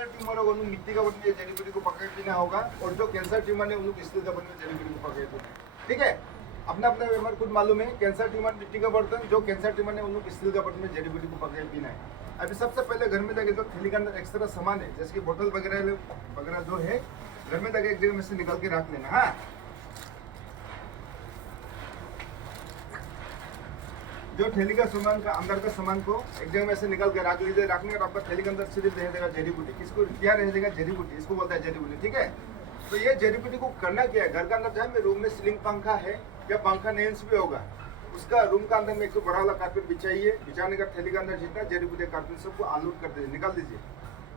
Cancer tumour होगा उन्हें मिट्टी का बटन जड़ी बूटी को पकड़ पीना होगा, और जो कैंसर ट्यूमर है उन्हें स्टील का बटन जड़ी बूटी को पकड़ पीना। ठीक है, अपना अपना बीमार खुद मालूम है। कैंसर ट्यूमर मिट्टी का बर्तन, जो कैंसर ट्यूमर है उन्हें स्टील का बटन में जड़ी बूटी को पकड़ पीना है। अभी सबसे पहले घर में जाके जो थैली के अंदर एक्स्ट्रा सामान है जैसे कि बोतल वगैरह जो है घर में जाके एक जगह में से निकाल के रख लेना। हाँ, जो थैली का सामान का अंदर का सामान को एक जगह में से निकाल के रख लीजिए। रखने का आपका थैली के अंदर सिर्फ रह जाएगा जड़ी बूटी। किसको क्या रह जाएगा? जड़ी बूटी, इसको बोलता है जड़ी बूटी। ठीक है, तो ये जड़ी बूटी को करना क्या है, घर के अंदर चाहे रूम में सीलिंग पंखा है या पंखा नेल्स भी होगा, उसका रूम का अंदर में एक बड़ा वाला कारपेट बिछाइए। बिछाने का थैली के अंदर जितना जड़ी बूटी कारपेट सबको आलूट कर दीजिए, निकाल दीजिए।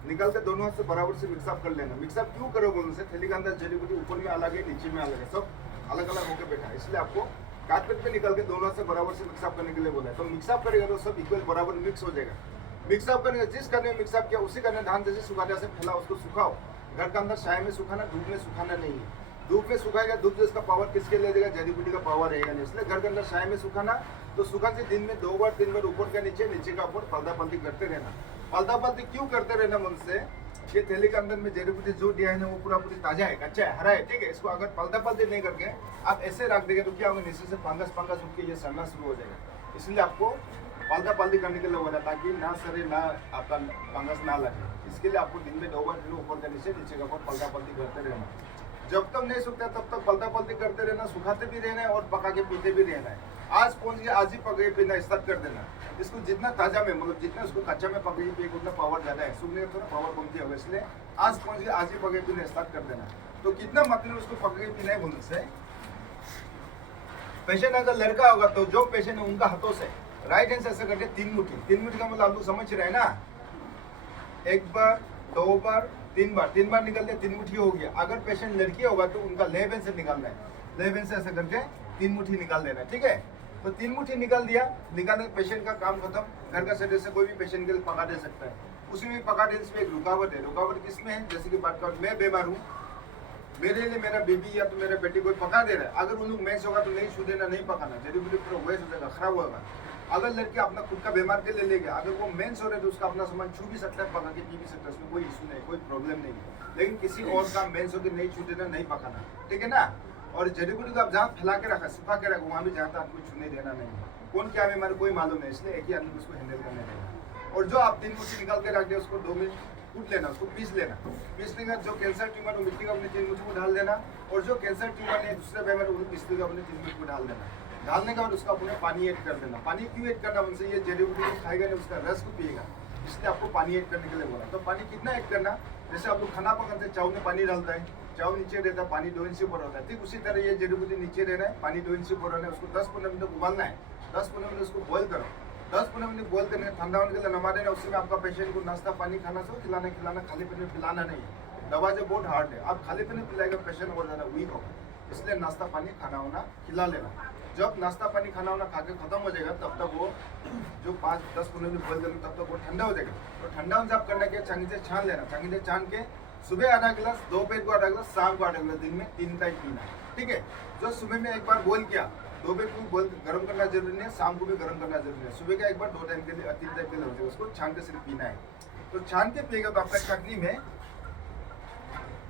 निकाल के दोनों हाथ से बराबर से मिक्सअप कर लेना। मिक्सअप क्यों करो बोलने से, थैली के अंदर जड़ी बूटी ऊपर में अलग है, नीचे में अलग है, सब अलग अलग होकर बैठा है, इसलिए आपको कारपेट पे निकाल के दोनों से बराबर से मिक्सअप करने के लिए बोला है। तो मिक्सअप करेगा तो सब इक्वल बराबर मिक्स हो जाएगा। मिक्सअप करेंगे, जिस करने में मिक्सअप किया उसी करने धान जैसे सुखाने से फैला उसको सुखाओ। घर के अंदर छाया में सुखाना, धूप में सुखाना नहीं है। धूप में सुखाएगा, धूप जिसका पावर किसके ले देगा? जड़ी बूटी का पावर रहेगा नहीं, इसलिए घर के अंदर छाया में सुखाना। तो सुखा से दिन में 2 बार 3 बार ऊपर का नीचे, नीचे का ऊपर पलटा पलटी करते रहना। पलटा पलटी क्यों करते रहना मन से, ये थैली के अंदर में जड़ी बूटी जो दिया है ना वो पूरा पूरी ताजा है, कच्चा है, हरा है। ठीक है, इसको अगर पलटा पलटी नहीं करके आप ऐसे रख देंगे तो क्या होगा, नीचे से फंगस उठ के ये सड़ना शुरू हो जाएगा। इसलिए आपको पलटा पलटी करने के लिए बोला, ताकि ना सरे ना आपका फंगस ना लगे। इसके लिए आपको दिन में 2 बार ऊपर का नीचे, नीचे का ऊपर पलटा पलटी करते रहना। जब तक नहीं सूखता तब तक पलटा पलटी करते रहना, सुखाते भी रहना है और पका के पीते भी रहना है। आज पहुंच गया, आज ही पके पीना स्टार्ट कर देना। इसको जितना ताजा में मतलब जितना उसको कच्चा में पके पिए उतना पावर ज्यादा है, सूखने का थोड़ा पावर कमती होगा, इसलिए आज पहुंच गया, आज ही पके पीना स्टार्ट कर देना। तो कितना मतलब उसको पके पीना है बोलने से, पेशेंट अगर लड़का होगा तो जो पेशेंट है उनका हाथों से राइट हैंड से ऐसा करके 3 मुट्ठी का मतलब आप लोग समझ रहे हैं ना, 1 बार 2 बार 3 बार, 3 बार निकल गया, 3 मुट्ठी हो गया। अगर पेशेंट लड़की होगा तो उनका लेफ्ट हैंड से निकालना है, लेफ्ट हैंड से ऐसा करके 3 मुट्ठी निकाल देना है। ठीक है, तो 3 मुट्ठी निकाल दिया, निकालने पेशेंट का काम खत्म। घर का सदस्य कोई भी पेशेंट के लिए पका दे सकता है। उसमें भी पका देने से एक रुकावट है। रुकावट किसमें है, जैसे कि बात कर, मैं बीमार हूँ, मेरे लिए मेरा बेबी या तो मेरा बेटी कोई पका दे रहा है, अगर उन लोग मैच होगा तो नहीं छू देना, नहीं पकाना, जड़ी बूटी पूरा वेस्ट हो जाएगा, खराब होगा। अगर लड़के अपना खुद का बीमार के लिए ले गया, अगर वो मेंस हो रहे तो उसका अपना सामान छू भी सकता है, पका के पी भी सकता है, उसमें कोई इशू नहीं, कोई प्रॉब्लम नहीं है। लेकिन किसी और का मेंस होकर नहीं छू देना, नहीं पकाना। ठीक है ना। और जड़ी बूटी को आप जहाँ फैला के रखा, सुखा के रखा, वहाँ भी जहाँ तक आपको छूने देना नहीं। कौन क्या बीमार कोई मालूम नहीं, इसलिए एक ही आदमी उसको हैंडल करने देगा। और जो आप 3 मुट्ठी निकाल के रख दिया उसको 2 मिनट कूट लेना, उसको पीस लेना। पीसने का जो कैंसर ट्यूमर वो मिट्टी का अपने 3 मुट्ठी को डाल देना, और जो कैंसर ट्यूमर है दूसरे बीमार वो मिट्टी का अपने 3 मुट्ठी को डाल देना। डालने के बाद उसका अपने पानी ऐड कर देना। पानी क्यों ऐड करना, उनसे ये जड़ी बूटी को खाएगा नहीं, उसका रस को पिएगा, इसलिए आपको पानी ऐड करने के लिए बोला। तो पानी कितना ऐड करना, जैसे आप लोग खाना पकाते हैं, चावल में पानी डालता है, चावल नीचे रहता है, पानी 2 इंच से ऊपर होता है, ठीक उसी तरह ये जड़ी बूटी नीचे रहना है, पानी 2 इंच से ऊपर रहना है। उसको 10-15 मिनट उबालना है, 10-15 मिनट उसको बॉयल करो, 10-15 मिनट बॉयल करने ठंडा होने के लिए नमा देना। उसमें आपका पेशेंट को नाश्ता पानी खाना सब खिलाना, खाली पेट में पिलाना नहीं है। दवा जो बहुत हार्ड है, आप खाली पेट में पिलाएगा पेशेंट और ज़्यादा वीक होगा, इसलिए नाश्ता पानी खाना वाना खिला लेना। जब नाश्ता पानी खाना वाना खा के खत्म हो जाएगा तब तक वो जो 5-10-15 मिनट बॉयल करना, तब तक वो ठंडा हो जाएगा। तो ठंडा होने से आप करना क्या, छानी से छान लेना, छानी से छान के सुबह आधा गिलास, दोपहर को आधा गिलास, शाम को आधा गिलास, दिन में 3 टाइम पीना। ठीक है, जो सुबह में एक बार बॉयल किया, दोपहर को बॉयल गर्म करना जरूरी नहीं है, शाम को भी गर्म करना जरूरी है। सुबह का एक बार 2 टाइम के लिए 3 टाइम के लिए हो जाएगा, उसको छान के सिर्फ पीना है। तो छान के पिएगा तो आपका चटनी में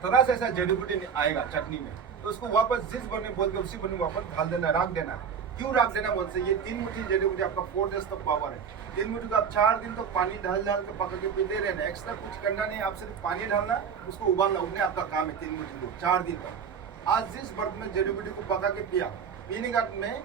थोड़ा सा ऐसा जड़ी बूटी आएगा चटनी में, तो उसको वापस जिस बने बोल के उसी बने वापस डाल देना, रख देना। क्यों रख देना बोलते, ये 3 मुट्ठी जड़ी बूटी आपका 4 डेज तक पावर है। 3 मुट्ठी को आप 4 दिन तक पानी डाल के पका के पीते रहना, एक्स्ट्रा कुछ करना नहीं, आप सिर्फ पानी डालना, उसको उबालना, उतने आपका काम है 3 मुट्ठी को 4 दिन तक। आज जिस बर्तन में जड़ी बूटी को पका के पिया, पीने का में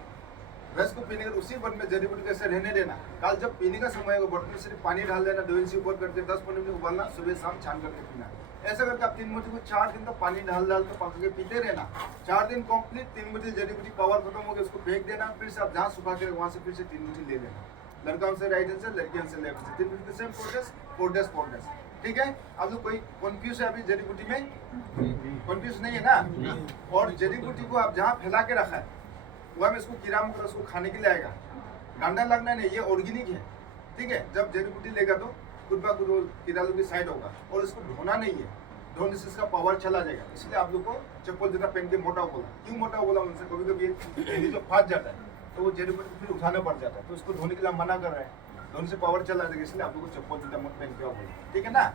रस को पीने का उसी बर्तन में जड़ी बूटी कैसे रहने देना। कल जब पीने का समय होगा बर्तन में सिर्फ पानी डाल देना, 2 इंच ऊपर करके 10-15 मिनट उबालना, सुबह शाम छान करके पीना। ऐसा करके आप 3 मुट्ठी को 4 दिन तक पानी डाल के पका के पीते रहना। 4 दिन कंप्लीट 3 मुट्ठी जड़ी बूटी पावर खत्म हो गया, उसको फेंक देना, फिर से आप जहाँ सुखा के वहाँ से फिर से 3 मुट्ठी ले लेना। लड़का से राइट हैंड से, लड़कियों से लेफ्ट से, 3 मुट्ठी सेम प्रोसेस, 4 डेज। ठीक है, आप लोग कोई कंफ्यूज है अभी जड़ी बूटी में? कंफ्यूज नहीं है ना। और जड़ी बूटी को आप जहाँ फैला के रखा है वहाँ में इसको कीड़ा मकोड़ा उसको खाने के लिए आएगा, डंडा लगना नहीं, ये ऑर्गेनिक है। ठीक है, जब जड़ी बूटी लेगा तो खुद ब खुद कीड़ा लोग की साइड होगा, और इसको धोना नहीं है, धोने से इसका पावर चला जाएगा। इसलिए आप लोग को चप्पल जूता पहन के मोटा बोला। क्यों मोटा बोला उनसे, कभी कभी जो फाट जाता है तो वो जड़ी बूटी फिर उठाना पड़ जाता है, तो उसको धोने के लिए मना कर रहे हैं, धोने से पावर चला जाएगा, इसलिए आप लोग को चप्पल जूता मत पहन के बोला। ठीक है ना।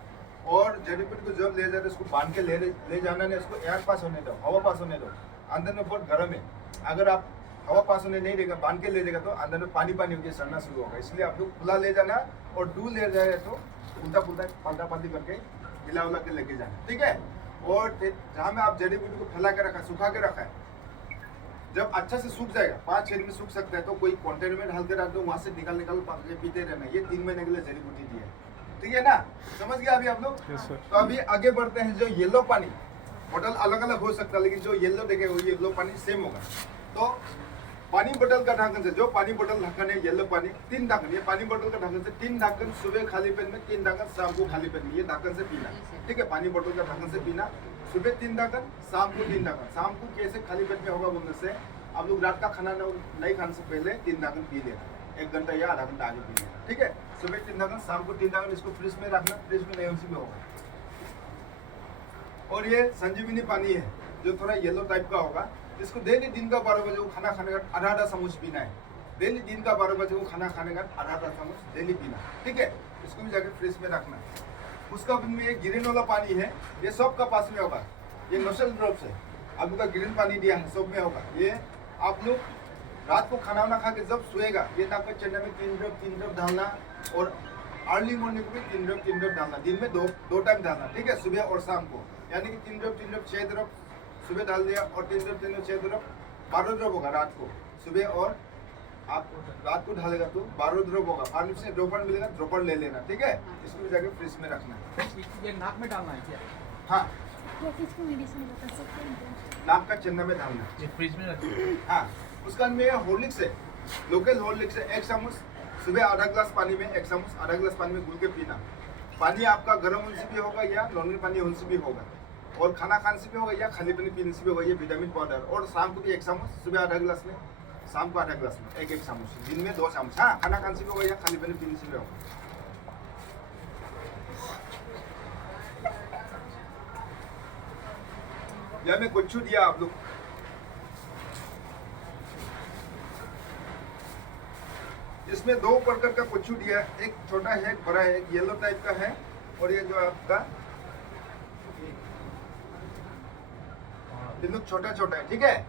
और जड़ी बूटी को जब ले जाते इसको बांध के ले जाना नहीं, इसको एयर पास होने दो, हवा पास होने दो। अंदर में बहुत गर्म है, अगर आप हवा पास होने नहीं देगा, बांध के ले जाएगा तो अंदर में पानी पानी होकर सड़ना शुरू होगा। इसलिए आप लोग खुला ले जाना और दूर ले जाए तो उल्टा पुल्टा पलटा पलटी करके हिला उला के लेके जाना, ठीक है। और जहाँ में आप जड़ी बूटी को फैला के रखा, सुखा के रखा है, जब अच्छा से सूख जाएगा, 5-6 दिन में सूख सकता है, तो कोई कंटेनर में ढाल के रख दो, वहां से निकाल के पीते रहना। ये 3 महीने के लिए जड़ी बूटी दी है, ठीक है ना, समझ गया अभी आप लोग। तो अभी आगे बढ़ते हैं। जो येलो पानी बोतल अलग अलग हो सकता है, लेकिन जो येलो देखे वो येलो पानी सेम होगा। तो पानी बोतल का ढक्कन से, जो पानी बोतल ढक्कन है येलो पानी, 3 ढक्कन, ये पानी बोतल का ढक्कन से 3 ढक्कन सुबह खाली पेट में, 3 ढक्कन शाम को खाली पेट में, ये ढक्कन से पीना, ठीक है। पानी बोतल का ढक्कन से पीना, सुबह 3 ढक्कन, शाम को 3 ढक्कन। शाम को कैसे खाली पेट में होगा बोलने से, आप लोग रात का खाना नहीं खाने से पहले 3 ढक्कन पी लेना, 1 घंटा या आधा घंटा आगे पी लेना, ठीक है। सुबह 3 ढक्कन, शाम को 3 ढक्कन, इसको फ्रिज में रखना, फ्रिज में नहीं उसी में होगा। और ये संजीवनी पानी है जो थोड़ा येलो टाइप का होगा, इसको डेली दिन का 12 बजे को खाना खाने का आधा चम्मच पीना है। डेली दिन का 12 बजे को खाना खाने का आधा चम्मच डेली पीना, ठीक है। इसको भी जाके फ्रिज में रखना। उसका में ये ग्रीन वाला पानी है, ये सबका पास में होगा, ये नशल ड्रॉप्स है, आप लोग का ग्रीन पानी दिया है, सब में होगा। ये आप लोग रात को खाना वाना खा के जब सोएगा, ये आपका चना में 3 ड्रॉप डालना, और अर्ली मॉर्निंग को भी 3 ड्रॉप डालना। दिन में दो टाइम डालना, ठीक है, सुबह और शाम को। यानी कि 3 ड्रॉप 6 ड्रॉप सुबह डाल दिया, और 3 ड्रॉप 6 ड्रॉप 12 ड्रॉप होगा रात को, सुबह। और आप रात को डालेगा तो 12 ड्रॉप होगा। पानी से ड्रॉपर मिलेगा, ड्रॉपर ले लेना, ठीक है। इसको भी जाके फ्रिज में रखना है। ये नाक में डालना है क्या? हाँ, क्या किसको मेडिसिन बता सकते हैं? नाक का चन्ना में डालना, ये फ्रिज में रखना। हाँ। उसका में हॉर्लिक्स है, लोकल हॉर्लिक्स है, 1 चम्मच सुबह, आधा ग्लास पानी में 1 चम्मच, आधा ग्लास पानी में घुल के पीना। पानी आपका गर्म होने से भी होगा या नॉर्मल पानी होने से भी होगा, और खाना खाने से भी होगा या खाली पानी पीने से भी होगा। ये विटामिन पाउडर। और शाम को भी 1 चम्मच, सुबह आधा ग्लास में, शाम को आधा ग्लास में, 1 चम्मच, दिन में 2 चम्मच। हाँ, खाना खाने से भी होगा या खाली पानी पीने से भी होगा। यह मैं कुछ दिया आप लोग, इसमें 2 प्रकार का कुच्चू दिया है, एक छोटा है, एक बड़ा है, एक येलो टाइप का है, और ये जो आपका ये लोग छोटा छोटा है, ठीक है।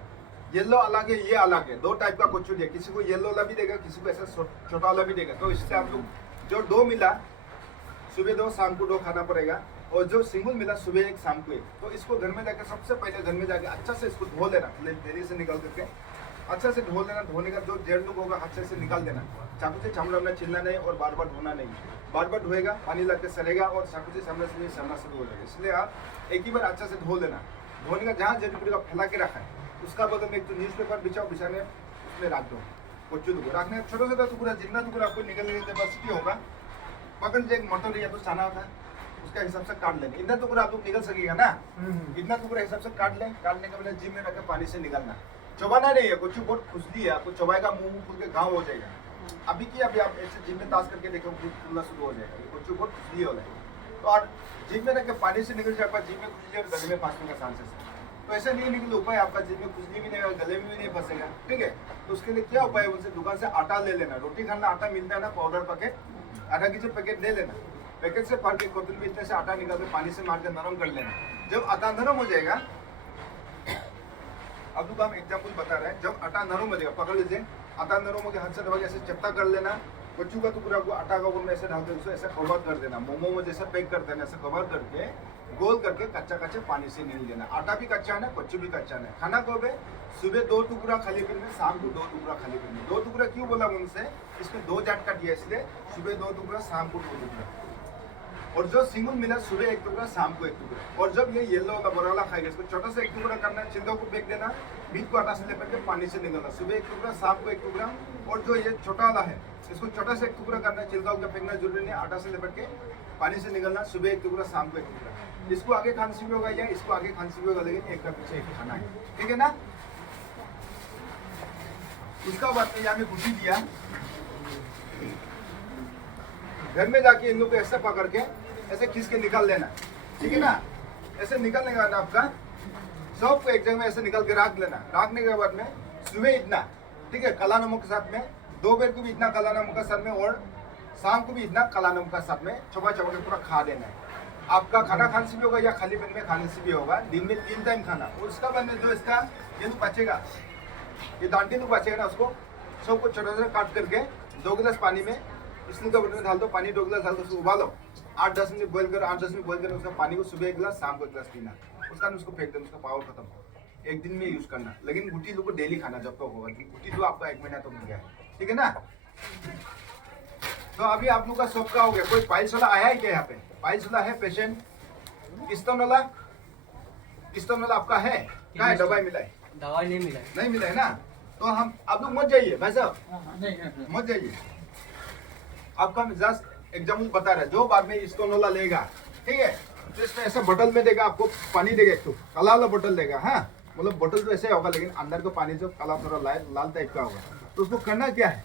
येलो अलग है, ये अलग है, 2 टाइप का कुच्चू दिया। किसी को येलो वाला भी देगा, किसी को ऐसा छोटा वाला भी देगा। तो इससे आप लोग जो 2 मिला, सुबह 2 शाम को 2 खाना पड़ेगा, और जो सिंगल मिला सुबह 1 शाम को 1। तो इसको घर में जाकर सबसे पहले घर में जाके अच्छा से इसको धो लेना, देरी से निकल करके अच्छा से धो लेना। धोने का जो जेल लुक होगा हाथ से निकाल देना, चाकू से चमड़ा में छिलना नहीं, और बार बार धोना नहीं। बार बार धोएगा, पानी लग के सड़ेगा, और चाकू से चमड़े से सड़ना शुरू हो जाएगा। इसलिए आप एक ही बार अच्छा से धो लेना। धोने का जहाँ जड़ी बूटी का फैला के रखा है, उसका बगल में एक तो न्यूज़पेपर बिछाओ, बिछाने उसमें रख दो। कुछ रखने छोटा छोटा टुकड़ा, जितना टुकड़ा आपको निकलने की कैपेसिटी होगा, बगल से एक मटर या तो चना होता है, उसका हिसाब से काट लेंगे। इतना टुकड़ा आप लोग निकल सकेगा ना, इतना टुकड़ा हिसाब से काट लें। काटने के बाद जिम में रखकर पानी से निकलना, चबाना नहीं है। कुछ बहुत खुजली है, आपको चबाएगा मुंह खुल के घाव हो जाएगा। अभी की अभी आप ऐसे जिम में ताश करके देखो, खुलना शुरू हो जाएगा, कुछ बहुत खुजली हो जाएगा। तो और जिम में रख के पानी से निकल जाएगा, जिम में खुजली और गले में फंसने का चांसेस है। तो ऐसा नहीं निकले उपाय, आपका जिम में खुजली भी नहीं होगा, गले में भी नहीं फंसेगा, ठीक है। तो उसके लिए क्या उपाय है, उनसे दुकान से आटा ले लेना। रोटी खाना आटा मिलता है ना, पाउडर पैकेट, आटा की पैकेट ले लेना। पैकेट से फाड़ के कोतल में इतने से आटा निकाल के पानी से मार के नरम कर लेना। जब आटा नरम हो जाएगा, अब तो हम एग्जाम्पल बता रहे हैं, जब आटा नरम हो जाएगा, पकड़ लीजिए, आटा नरम हो गया, हाथ से दबा के ऐसे चपटा कर लेना। कच्चू का टुकड़ा को आटा का में ऐसे डाल के उसको ऐसे कवर कर देना, मोमो में जैसे पैक कर देना, ऐसे कवर करके गोल करके कच्चा कच्चा पानी से नील देना। आटा भी कच्चा है, कच्चू भी कच्चा है। खाना कब है, सुबह 2 टुकड़ा खाली पेट में, शाम को 2 टुकड़ा खाली पेट में। 2 टुकड़ा क्यों बोला उनसे, इसमें 2 जाट का दिया, इसलिए सुबह 2 टुकड़ा, शाम को 2 टुकड़ा। और जो सिंगल मिला, सुबह 1 टुकड़ा, शाम को 1 टुकड़ा। और जब ये येलो वाला बड़ा वाला खाएगा, इसको छोटा सा 1 टुकड़ा करना है, छिलका को फेंक देना, बीज को आटा से लेकर के पानी से निकलना। सुबह 1 टुकड़ा, शाम को 1 टुकड़ा। और जो ये छोटा वाला है, इसको छोटा सा 1 टुकड़ा करना है, छिलका को फेंकना जरूरी नहीं, आटा से लेकर के पानी से निकलना। सुबह 1 टुकड़ा, शाम को 1 टुकड़ा। इसको आगे खांसी भी होगा या इसको आगे खांसी भी होगा, लेकिन एक का पीछे एक खाना है, ठीक है ना। उसका बाद में यहाँ में कुटी दिया, घर में जाके इन लोग को ऐसे पकड़ के ऐसे खींच के निकाल लेना, ठीक है ना। ऐसे निकालने के बाद आपका सबको एक जगह में ऐसे निकाल के रख लेना। रखने के बाद में सुबह इतना, ठीक है, काला नमक के साथ में, दोपहर को भी इतना काला नमक के साथ में, और शाम को भी इतना काला नमक के साथ में चबा चबा के पूरा खा देना है। आपका खाना खाने से भी होगा या खाली पेट में खाने से भी होगा, दिन में 3 टाइम खाना। उसका बाद में जो इसका ये तो बचेगा, ये दांडी तो बचेगा ना, उसको सबको छोटा छोटा काट करके 2 गिलास पानी में स्टील का बर्तन में डाल दो, पानी 2 गिलास डाल दो, उसको उबालो, 8-10 मिनट बॉइल करो, 8-10 मिनट बॉइल करो, उसका पानी को सुबह 1 गिलास शाम को 1 गिलास पीना। उसका उसको फेंक देना, उसका पावर खत्म, एक दिन में यूज करना। लेकिन गुटी लोग को डेली खाना जब तक होगा, गुटी तो आपका 1 महीना तो मिल गया है, ठीक है ना। तो अभी आप लोग का सबका हो गया। कोई पाइल्स वाला आया है क्या यहाँ पे? पाइल्स वाला है पेशेंट? स्टोन वाला आपका है? क्या है, दवाई मिला है? दवाई नहीं मिला है। नहीं मिला है ना, तो हम आप लोग मत जाइए भाई साहब, नहीं मत जाइए। आपका मैं जस्ट एग्जाम्पल बता रहा है, जो बाद में स्टोन वाला लेगा, ठीक है, तो इसमें ऐसा बोतल में देगा, आपको पानी देगा, एक तो काला वाला बोतल देगा, हाँ, मतलब बोतल तो ऐसे होगा लेकिन अंदर का पानी जो काला थोड़ा लाल टाइप का होगा। तो उसको करना क्या है,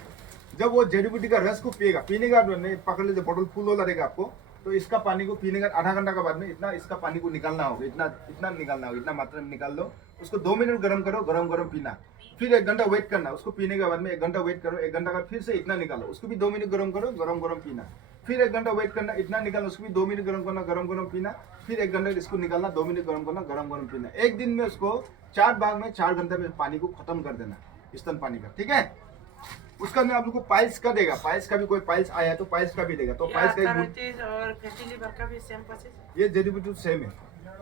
जब वो जड़ी बूटी का रस को पिएगा, पीने का नहीं पकड़ लीजिए, बोतल फुल वाला रहेगा आपको, तो इसका पानी को पीने का आधा घंटा के बाद में इतना इसका पानी को निकालना होगा, इतना निकालना होगा, इतना मात्रा में निकाल लो। उसको 2 मिनट गर्म करो, गरम पीना, फिर 1 घंटा वेट करना, उसको पीने के बाद में 1 घंटा वेट करो, 1 घंटा बाद फिर से इतना निकालो, उसको भी 2 मिनट गर्म करो, गरम पीना, फिर 1 घंटा वेट करना, इतना निकालो, उसको भी 2 मिनट गर्म करना, गरम पीना, फिर 1 घंटा इसको निकालना, 2 मिनट गर्म करना, गरम पीना। एक दिन में उसको 4 भाग में 4 घंटे में पानी को खत्म कर देना, स्तन पानी का, ठीक है। उसका मैं आप लोग को पाइल्स का देगा, पाइल्स का भी कोई पाइल्स आया तो पाइल्स का भी देगा। तो पाइल्स का और फैटी लिवर का भी सेम प्रोसेस, ये जड़ी बूटी सेम है।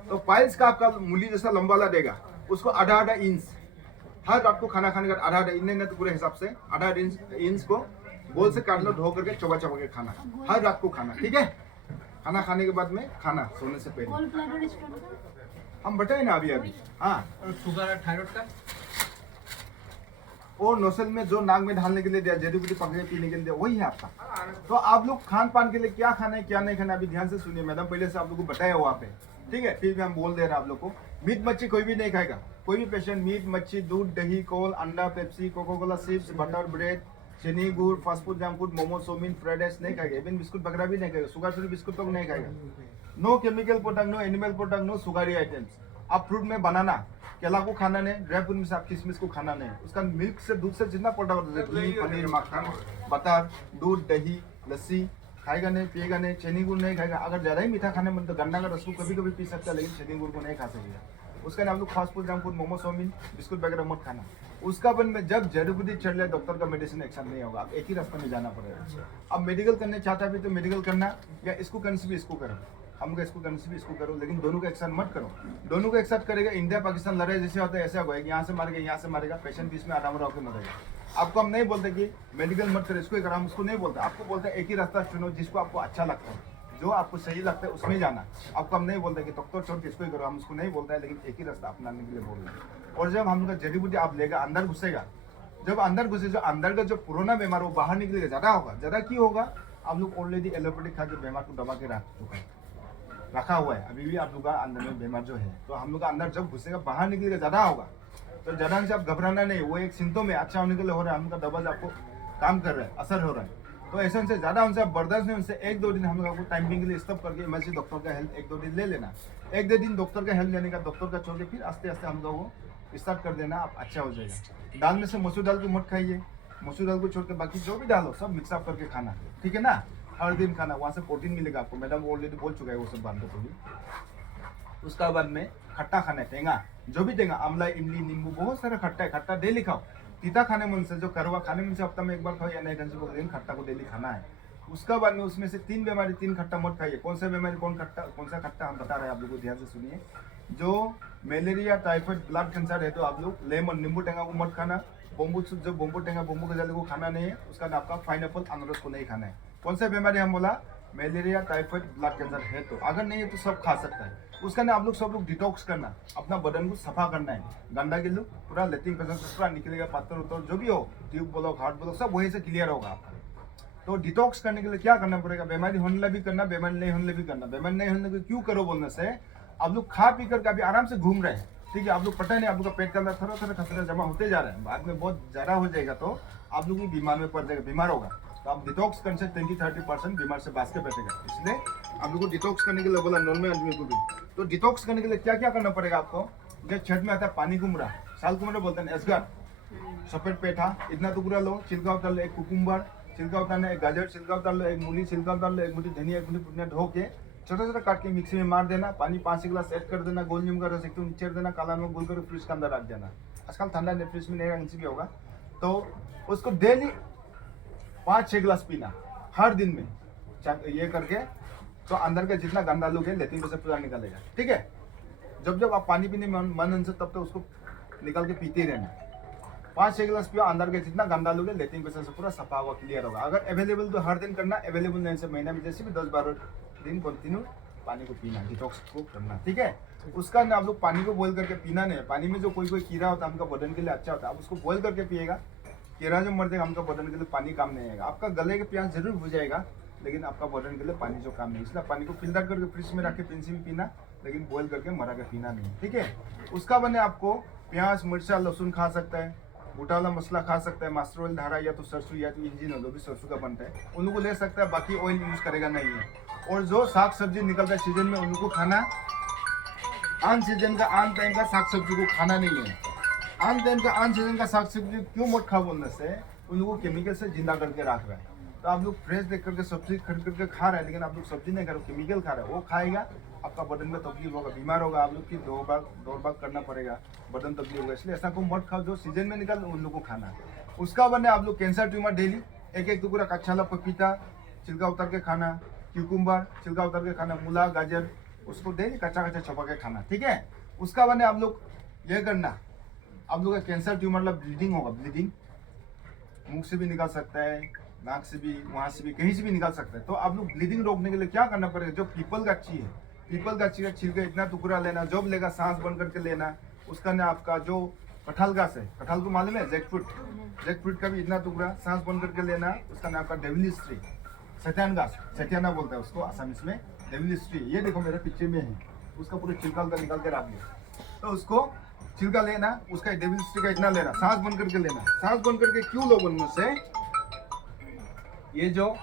तो पाइल्स का आपका मूली जैसा लंबा वाला देगा, उसको आधा इंच हर रात को खाना खाने का आधा इतने तो पूरे हिसाब से आधा इंच को गोल से काट लो, धो करके चबा के खाना, हर रात को खाना, ठीक है। खाना खाने के बाद में खाना, सोने से पहले। ऑल ब्लड स्टोन का हम बताए ना अभी हाँ। और शुगर और थायराइड का और नोसल में जो नाक में ढालने के लिए दिया, जड़ी बूटी पकड़ के पीने के लिए दिया, वही है आपका। तो आप लोग खान पान के लिए क्या खाना है क्या नहीं खाना, अभी ध्यान से सुनिए, मैडम पहले से आप लोग को बताया वहाँ पे, ठीक है। फिर भी हम बोल दे रहे हैं आप लोग को, मीट मच्छी कोई भी नहीं खाएगा, कोई भी पेशेंट मीट मच्छी, दूध, दही, कोल, अंडा, Pepsi, Coca Cola, chips, butter, bread, चीनी, गुड़, fast food, junk food, momo, chow mein, fried rice नहीं खाएगा, इवन बिस्कुट वगैरह भी नहीं खाएगा, शुगर फ्री बिस्कुट तो नहीं खाएगा। No chemical product, no animal product, no sugary items. आप फ्रूट में बनाना, केला को खाना नहीं, ड्राई फ्रूट में से आप किशमिश को खाना नहीं, उसका मिल्क से, दूध से जितना प्रोडक्ट होता है, घी, पनीर, मक्खन, बटर, दूध, दही, लस्सी खाएगा नहीं, पिएगा नहीं, चीनी गुड़ नहीं खाएगा। अगर ज़्यादा ही मीठा खाने में तो गन्ना का रस को कभी कभी पी सकता है, लेकिन चीनी गुड़ को नहीं खा सकेगा। उसका नाम लोग fast food, junk food, momo, chow mein, biscuit वगैरह मत खाना। उसका बन में जब जड़ी बूटी चढ़ जाए, डॉक्टर का मेडिसिन एक्शन नहीं होगा, आप एक ही रास्ते में जाना पड़ेगा। अब मेडिकल करने चाहता भी तो मेडिकल करना, या इसको करने से भी इसको करो, हमको इसको करने से भी इसको करो, लेकिन दोनों का एक साथ मत करो। दोनों का एक साथ करेगा, इंडिया पाकिस्तान लड़ाई जैसे होता है ऐसा होगा, यहाँ से मारेगा, यहाँ से मारेगा, पेशेंट बीच में आराम रहो के मरेगा। आपको हम नहीं बोलते कि मेडिकल मत करो, इसको ही करो, हम उसको नहीं बोलते। आपको बोलते हैं एक ही रास्ता चुनो जिसको आपको अच्छा लगता है, जो आपको सही लगता है उसमें जाना। आपको हम नहीं बोलते कि डॉक्टर छोड़ के इसको ही करो, हम उसको नहीं बोलते हैं, लेकिन एक ही रास्ता अपनाने के लिए बोल रहे हैं। और जब हम लोग जड़ी बूटी आप लेगा, अंदर घुसेगा, जब अंदर घुसे, जो अंदर का जो पुराना बीमार वो बाहर निकलेगा, ज़्यादा होगा। ज़्यादा क्यों होगा, आप लोग ऑलरेडी एलोपैथिक खा के बीमार को दबा के रखा हुआ है, अभी भी आप लोग का अंदर में बीमार जो है, तो हम लोग का अंदर जब घुसेगा बाहर निकलेगा, ज़्यादा होगा। तो ज़्यादा से आप घबराना नहीं, वो एक सिम्टम है, अच्छा होने के लिए हो रहा है, हम लोग का दवा आपको काम कर रहा है, असर हो रहा है। तो ऐसे उनसे ज़्यादा उनसे बर्दाश्त नहीं, उनसे 1-2 दिन हम लोग आपको टाइमिंग के लिए स्टॉप करके इमरजेंसी डॉक्टर का हेल्प 1-2 दिन ले लेना। 1-2 दिन डॉक्टर का हेल्प लेने का, डॉक्टर का छोड़ के फिर आस्ते आस्ते हम लोग को स्टार्ट कर देना, आप अच्छा हो जाएगा। दाल में से मसूर दाल को मत खाइए, मसूर दाल को छोड़ के बाकी जो भी डालो सब मिक्स अप करके खाना, ठीक है ना। हर दिन खाना, वहाँ से प्रोटीन मिलेगा आपको, मैडम ऑलरेडी बोल चुका है वो सब बात को भी। उसका बाद में खट्टा खाना है, टेंगा, जो भी टेंगा, आमला, इमली, नींबू, बहुत सारा खट्टा है, खट्टा डेली खाओ। तीता खाने मन से, जो करवा खाने मन से हफ्ता में 1 बार खाओ या नहीं, लेकिन खट्टा को डेली खाना है। उसका बाद में उसमें से 3 बीमारी 3 खट्टा मत खाइए। कौन सा बीमारी कौन सा खट्टा हम बता रहे हैं आप लोगों को, ध्यान से सुनिए। जो मलेरिया, टाइफाइड, ब्लड कैंसर है तो आप लोग लेमन, नींबू टेंगा को मत खाना। बम्बू, जो बम्बू टेंगा, बम्बू के जल को खाना नहीं है। उसका आपका पाइनएप्पल, अनारस को नहीं खाना है। कौन सा बीमारी हम बोला, मलेरिया, टाइफाइड, ब्लड कैंसर है तो, अगर नहीं है तो सब खा सकता है। उसका ना आप लोग सब लोग डिटॉक्स करना, अपना बदन को सफा करना है। गंदा के लोग पूरा लेटिंग पेशेंट से पूरा निकलेगा, पत्थर उत्तर जो भी हो, ट्यूब बोलो, हार्ट बोलो, सब वहीं से क्लियर होगा आपका। तो डिटॉक्स करने के लिए क्या करना पड़ेगा, बीमारी होने भी करना, बीमारी नहीं होने भी करना। बीमारी नहीं होने को क्यों करो बोलने से, आप लोग खा पी करके अभी आराम से घूम रहे हैं, ठीक है। आप लोग पता नहीं, आप लोग का पेट के अंदर थोड़ा थोड़ा खतरा जमा होते जा रहा है, बाद में बहुत ज़्यादा हो जाएगा तो आप लोग भी बीमार में पड़ जाएगा, बीमार होगा। तो आप डिटॉक्स करने से 20-30% बीमार से बच के बैठेगा। इसलिए आप लोग को डिटॉक्स करने के लिए बोला, नॉर्मल आदमी को भी। तो डिटॉक्स करने के लिए क्या क्या करना पड़ेगा आपको, जब छठ में आता है पानी कुमड़ा, साल कुमड़ा बोलते हैं, एसगर, सफेद पेठा, इतना टुकड़ा लो, छिलका उतार लो, एक कुकुम्बर छिलका उतारना, एक गाजर छिलका उतार लो, एक मूली छिलका उतार लो, एक मुट्ठी धनिया, एक मुट्ठी पुदीना धो के छोटा छोटा काट के मिक्सी में मार देना, पानी 5 गिलास ऐड कर देना, गोल नींबू का रस एकदम निचोड़ देना, काला नमक घोल कर फ्रिज के अंदर रख देना। आजकल ठंडा है, फ्रिज में नहीं रखने से भी होगा। तो उसको डेली 5-6 गिलास पीना हर दिन में, ये करके तो अंदर का जितना गंदा लोग है लेट्रिन में से पूरा निकलेगा। ठीक है, जब जब आप पानी पीने में मन से तब तो उसको निकाल के पीते ही रहना। 5-6 गिलास पियो, अंदर के जितना गंदा लोग है लेट्रिन में से पूरा सफा होगा, क्लियर होगा। अगर अवेलेबल तो हर दिन करना, अवेलेबल नहीं से महीने में जैसे भी 10-12 दिन कंटिन्यू पानी को पीना, डिटॉक्स को करना। ठीक है, उसका ना आप लोग पानी को बॉईल करके पीना नहीं। पानी में जो कोई कीड़ा होता है हमका बदन के लिए अच्छा होता है, आप उसको बॉईल करके पिएगा, कीड़ा जो मर जाएगा, हमका बदन के लिए पानी काम नहीं आएगा। आपका गले के प्यास जरूर बुझाएगा लेकिन आपका बदन के लिए पानी जो काम नहीं। इसलिए पानी को फिल्टर करके फ्रिज में रख के पिंसी भी पीना, लेकिन बॉईल करके मरा के पीना नहीं। ठीक है, उसका बने आपको प्याज, मिर्चा, लहसुन खा सकता है, गोटा वाला मसला खा सकता है, मास्टर ऑयल धारा या तो सरसों या तो इंजिन ऑयल, जो भी सरसों का बनता है उनको ले सकता है, बाकी ऑयल यूज करेगा नहीं है। और जो साग सब्जी निकलता है सीजन में उनको खाना, आन सीजन का आन टाइम का साग सब्जी को खाना नहीं है। आन टाइम का आन सीजन का साग सब्जी क्यों मत खा बोलने से उन लोगों को केमिकल से जिंदा करके रख रहा है। तो आप लोग फ्रेश देख करके सब्जी खरीद करके खा रहे हैं, लेकिन आप लोग सब्जी नहीं खा रहे, केमिकल खा रहे हैं। वो खाएगा आपका बदन में तकलीफ होगा, बीमार होगा, आप लोग की दौड़ भाग करना पड़ेगा, बदन तकलीफ होगा। इसलिए ऐसा को मत खाओ, जो सीजन में निकल उन लोगों को खाना। उसका बने आप लोग कैंसर ट्यूमर डेली एक टुकड़ा कच्चा वाला पपीता छिलका उतर के खाना, क्यूकुम्बर छिलका उतर के खाना, मूला, गाजर उसको डेली कच्चा छपा के खाना। ठीक है, उसका बने आप लोग ये करना, आप लोग का कैंसर ट्यूमर मतलब ब्लीडिंग होगा, ब्लीडिंग मुंह से भी निकल सकता है, नाक से भी, वहां से भी, कहीं से भी निकल सकता है। तो आप लोग ब्लीडिंग रोकने के लिए क्या करना पड़ेगा, जो पीपल का ची है, पीपल का ची का छिलका इतना टुकड़ा लेना, जब लेगा सांस बंद करके लेना। उसका ना आपका जो कटहल घास है, कटहल को मालूम है, जैकफ्रूट का भी इतना टुकड़ा सांस बंद करके लेना। उसका नाम आपका डेविलिस ट्री, सत्यान घास, सत्याना बोलता है उसको आसामीज में, डेविलिस ट्री। ये देखो मेरे पीछे में है, उसका पूरा छिलका निकाल के रख लिया। तो उसको छिलका लेना, उसका डेविलिस ट्री का इतना लेना, सांस बंद करके लेना। सांस बंद करके क्यों लो बनने से, ये जो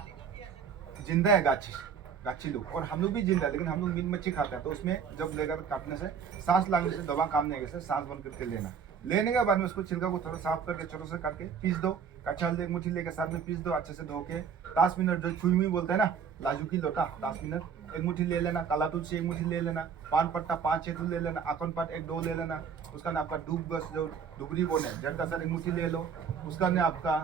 जिंदा है गाछी लोग, और हम लोग भी जिंदा है, लेकिन हम लोग मीट मच्छी खाते हैं, तो उसमें जब लेकर काटने से, सांस लागने से दवा काम नहीं है, सांस बंद करके लेना। लेने के बाद में उसको छिलका को थोड़ा साफ करके छोटे से काट के पीस दो, कच्चा हल्दी एक मुट्ठी लेकर साथ में पीस दो, अच्छे से धो के 10 मिनट, जो छुई बोलते हैं ना, लाजू की लोटा, 10 मिनट एक मुट्ठी ले लेना, काला तुलसी एक मुट्ठी ले लेना, पान पत्ता 5-6 ले लेना, आकन पात 1-2 ले लेना। उसका ना आपका डूब बस जो डुबरी बोने जड़ का सर एक मुट्ठी ले लो। उसका ना आपका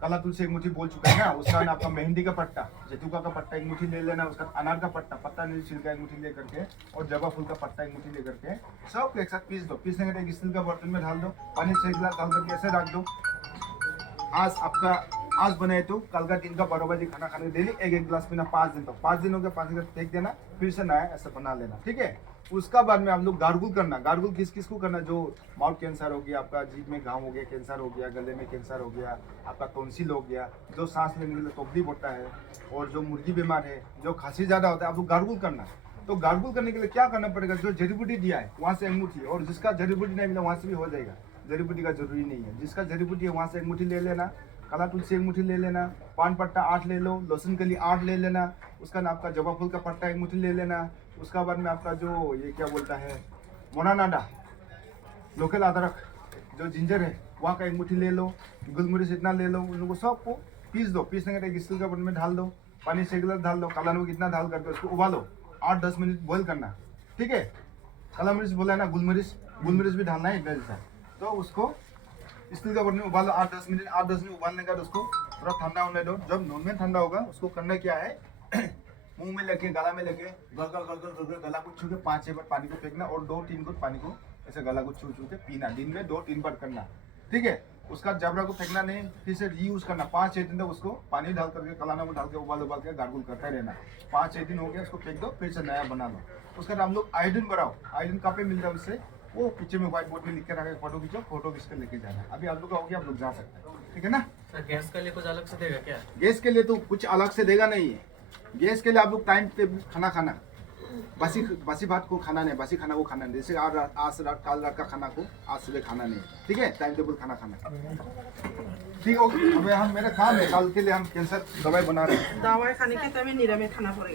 काला तुलसी एक मुट्ठी बोल चुका है ना, उसका ना आपका मेहंदी का पत्ता, जैतूका का पत्ता एक मुट्ठी ले लेना। उसका अनार का पत्ता नहीं छिलका एक मुट्ठी ले करके, और जवा फूल का पत्ता एक मुट्ठी ले करके सब एक साथ पीस दो। पीसने के एक स्टील का बर्तन में डाल दो, पानी 6 गिलास डाल करके ऐसे रख दो। आज आपका आज बनाए तो कल का दिन का 12 बजे खाना खाने डेली एक गिलास पीना 5 दिन तक। 5 दिन हो गया, 5 गिलास फेंक देना, फिर से नया ऐसा बना लेना। ठीक है, उसका बाद में आप लोग गार्गुल करना। गार्गुल किस किस को करना, जो माउथ कैंसर हो गया, आपका जीभ में घाव हो गया, कैंसर हो गया, गले में कैंसर हो गया, आपका टॉन्सिल हो गया, जो सांस लेने के लिए तकलीफ होता है, और जो मुर्गी बीमार है, जो खांसी ज्यादा होता है, आप लोग गार्गुल करना। तो गार्गुल करने के लिए क्या करना पड़ेगा, जो जड़ी बूटी दिया है वहाँ से एक मुट्ठी, और जिसका जड़ी बूटी नहीं मिला वहाँ से भी हो जाएगा, जड़ी बूटी का जरूरी नहीं है। जिसका जड़ी बूटी है वहाँ से एक मुट्ठी ले लेना, काला तुलसी एक मुट्ठी ले लेना, पान पत्ता 8 ले लो, लहसुन कली 8 ले लेना। उसका ना आपका जवा फूल का पत्ता एक मुट्ठी ले लेना। उसका बाद में आपका जो ये क्या बोलता है, मोनानाडा, लोकल अदरक, जो जिंजर है वहाँ का एक मुट्ठी ले लो, गुलमरिच इतना ले लो। उन लोगों सबको पीस दो। पीसने के एक स्टील का बर्तन में डाल दो, पानी 6 गिलास डाल दो, काला नमक इतना डाल करके उसको उबालो, 8-10 मिनट बॉईल करना। ठीक है, काला मिर्च बोला है ना, गुलमरिच भी डालना है इतना जैसा। तो उसको स्टील का बर्तन में उबालो 8-10 मिनट। 8-10 मिनट उबालने के बाद उसको थोड़ा ठंडा होने दो। जब नॉन में ठंडा होगा उसको करना क्या है, मुंह में लेके, गला में लेके, गला को छू के 5-6 बार पानी को फेंकना, और 2-3 घूंट पानी को ऐसे गला को छू के पीना। दिन में 2-3 बार करना। ठीक है, उसका जबरा को फेंकना नहीं, फिर से रीयूज करना। 5-6 दिन तक उसको पानी डाल करके, काला नमक डाल के उबाल के गार्गुल करते रहना। 5-6 दिन हो गया, उसको फेंक दो, फिर से नया बना लो। उसका हम लोग आयोडीन बनाओ। आयोडीन कहाँ पे मिलता है उससे, वो पीछे में व्हाइट बोर्ड में लिख के रखा, फोटो खींचो, फोटो खींच कर लेके जाना। अभी आप लोग का हो गया, आप लोग जा सकते हैं। ठीक है ना। सर गैस के लिए कुछ अलग से देगा क्या? गैस के लिए तो कुछ अलग से देगा नहीं है। गैस के लिए आप लोग टाइम पे खाना, बासी भात को खाना नहीं, बासी खाना को खाना नहीं। जैसे आज रात काल रात का खाना को आज सुबह खाना नहीं। ठीक है, टाइम टेबल खाना। ठीक है, हमें हम मेरा काम है, कल के लिए हम कैंसर दवाई बना रहे हैं। दवाई खाने के तभी निरा में खाना पड़ेगा।